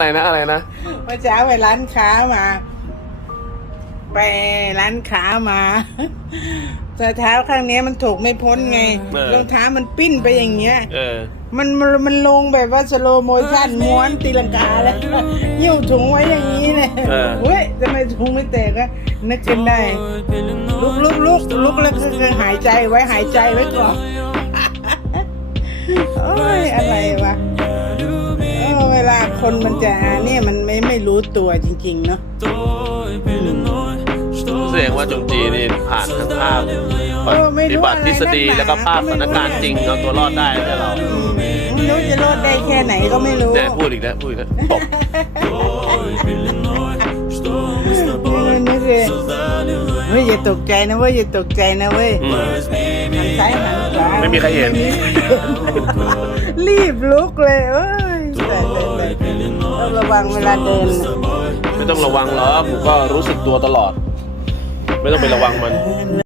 อะไรนะอะไรนะเมื่อเช้าไปร้านค้ามา ไปร้านค้ามาแต่เท้าข้างเนี้ยมันถูกไม่พ้นไงเออรองเท้ามันปิ้นไปอย่างเงี้ยเออ มันมันมันลงแบบว่าสโลโมชั่นม้วนตีลังกาแล้วหิ้วถุงไว้อย่างนี้เลยเออเฮ้ยทำไมถุงไม่แตกอะนึกขึ้นได้ลุกลุกลุกลุกแล้วก็คือหายใจไว้หายใจไว้ก่อน คนมันจะเนี่ยมันไม่ไม่รู้ตัวจริงๆเนาะแสดงว่าจงจีนี่ผ่านทั้งภาคเออไม่ปฏิรู้บัติทฤษฎีอะไรนักหนาแล้วก็ภาคสถานการณ์จริงเอาตัวรอดได้ใช่เราอืมไม่รู้จะรอดได้แค่ไหนก็ไม่รู้เนี่ยพูดอีกแล้วพูดอีกแล้วตบนี่คือเฮ้ยอย่าตกใจนะเว้ยอย่าตกใจนะเว้ยอืมหันซ้ายหันขวาไม่มีใครเห็น รีบลุกเลยเอ้ย วังเวลาเดินไม่ต้องระวังหรอกผมก็รู้สึกตัวตลอด ไม่ต้องไประวังมัน